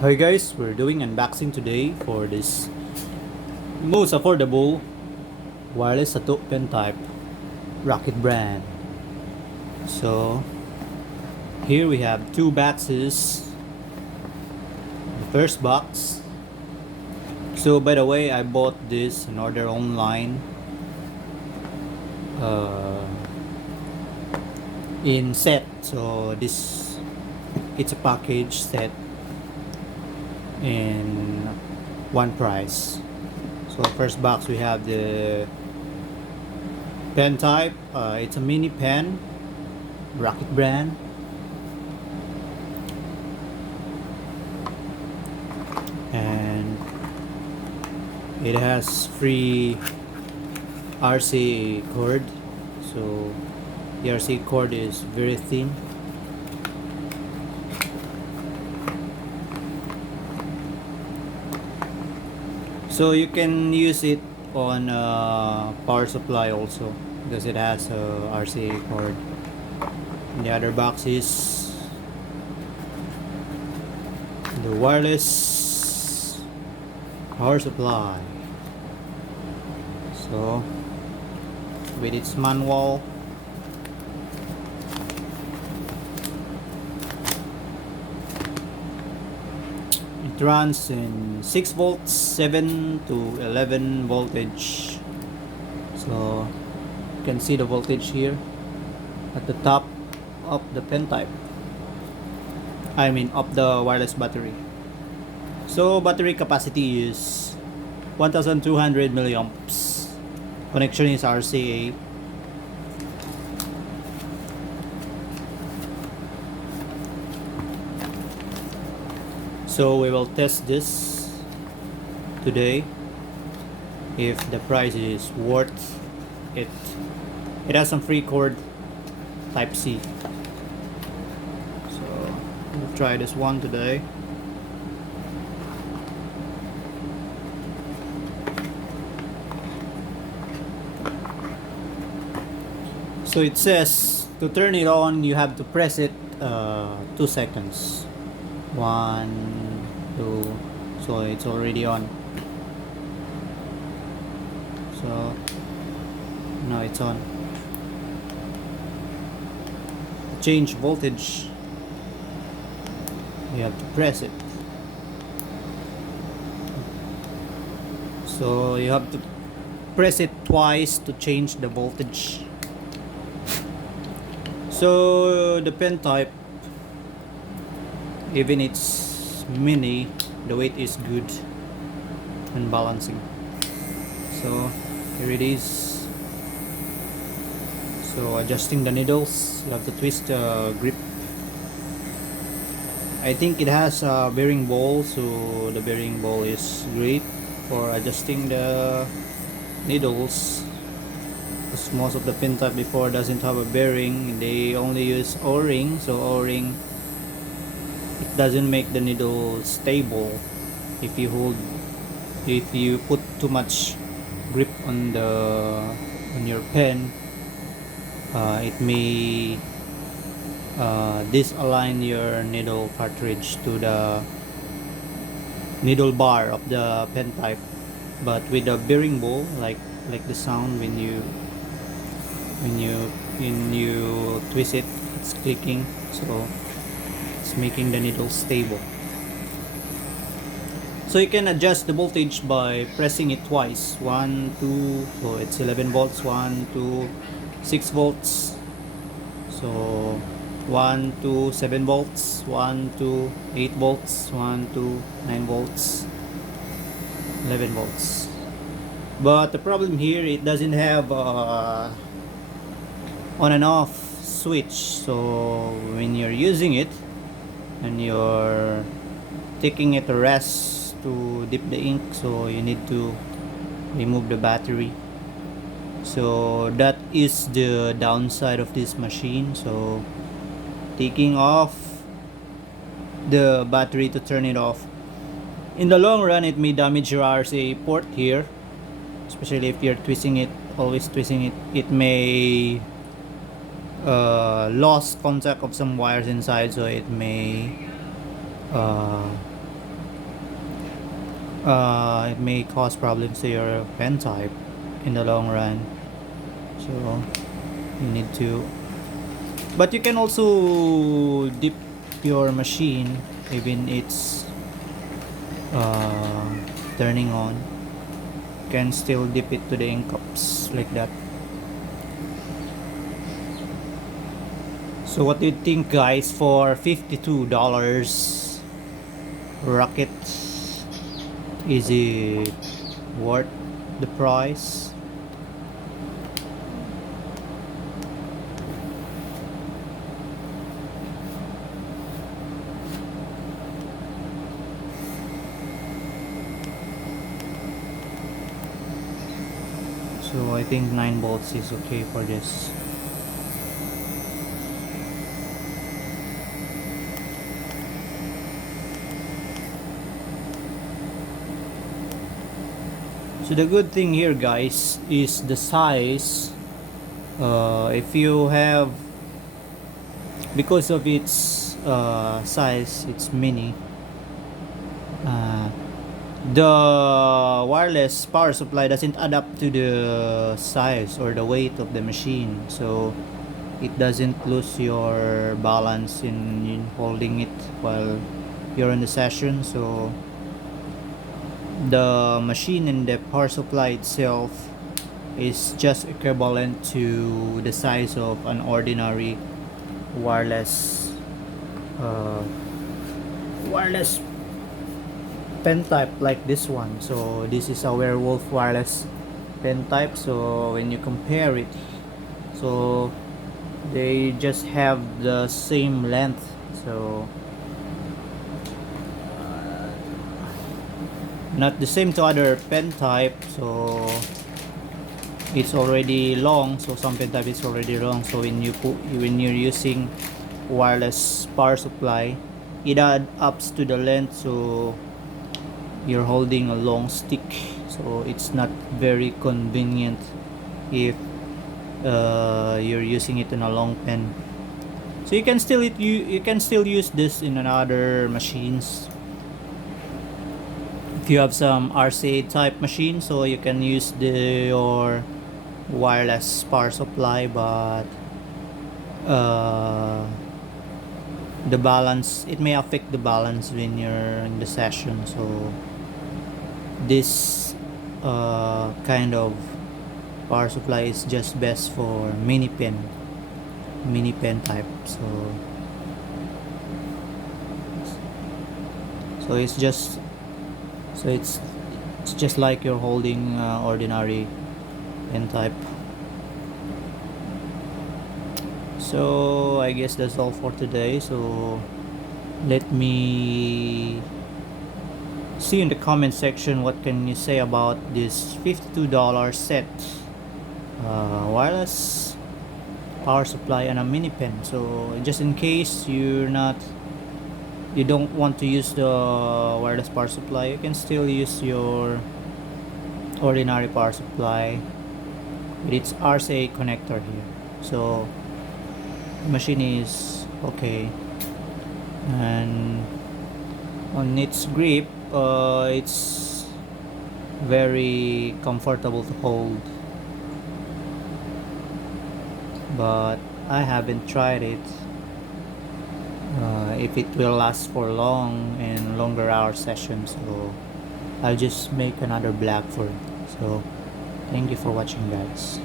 Hi guys, we're doing unboxing today for this most affordable wireless Pentype rocket brand. So here we have two boxes. The first box. So by the way, I bought this in order online uh, in set. So this it's a package set in one price. So first box we have the Pentype. It's a mini pen, rocket brand. And it has free RCA cord. So the RCA cord is very thin. So you can use it on Powersupply also because it has a RCA cord. And the other box is the wireless power supply. So with its manual, it runs in 6 volts, 7 to 11 voltage. So you can see the voltage here at the top of the Pentype. I mean of the wireless battery. So battery capacity is 1200 milliamps. Connection is RCA. So we will test this today if the price is worth it. It has some free cord type C. So we'll try this one today. So it says to turn it on you have to press it 2 seconds. 1, 2, so it's already on. So now it's on. Change voltage, you have to press it. So you have to press it twice to change the voltage. So the Pentype, even it's mini, the weight is good and balancing. So here it is. So adjusting the needles, you have to twist the grip. I think it has a bearing ball, so the bearing ball is great for adjusting the needles. Because most of the Pentype before doesn't have a bearing, they only use O-ring, so O-ring it doesn't make the needle stable. If you put too much grip on your pen, it may disalign your needle cartridge to the needle bar of the Pentype. But with the bearing ball, like the sound when you twist it, it's clicking, so it's making the needle stable. So you can adjust the voltage by pressing it twice. 1, 2, so it's 11 volts. 1, 2, 6 volts. So 1, 2, 7 volts. 1, 2, 8 volts. 1, 2, 9 volts. 11 volts. But the problem here, it doesn't have on and off switch. So when you're using it and you're taking it to rest to dip the ink, so you need to remove the battery. So that is the downside of this machine. So taking off the battery to turn it off, in the long run it may damage your RCA port here, especially if you're twisting it, always twisting it. It may lost contact of some wires inside, so it may it may cause problems to your Pentype in the long run. So you need to, but you can also dip your machine even it's uh, turning on. You can still dip it to the ink cups like that. So what do you think, guys, for $52 rocket? Is it worth the price? So I think 9 volts is okay for this. So the good thing here, guys, is the size. If you have, because of its size, it's mini. Uh, the wireless power supply doesn't add up to the size or the weight of the machine, so it doesn't lose your balance in holding it while you're in the session. So the machine and the power supply itself is just equivalent to the size of an ordinary wireless uh, wireless Pentype like this one. So this is a Werewolf wireless Pentype. So when you compare it, so they just have the same length. So not the same to other Pentype. So it's already long. So some Pentype is already long. So when you're using wireless power supply, it adds up to the length. So you're holding a long stick, so it's not very convenient if you're using it in a long pen. So you can still use this in another machines. If you have some RCA type machine, so you can use your wireless power supply, but the balance, it may affect the balance when you're in the session. So this kind of power supply is just best for mini pen type. So it's just, so it's just like you're holding ordinary pen type. So I guess that's all for today. So let me see in the comment section what can you say about this $52 set wireless power supply and a mini pen. So just in case you don't want to use the wireless power supply, you can still use your ordinary power supply with its RCA connector here. So the machine is okay, and on its grip, it's very comfortable to hold, but I haven't tried it if it will last for long and longer hour sessions. So I'll just make another black for it. So thank you for watching, guys.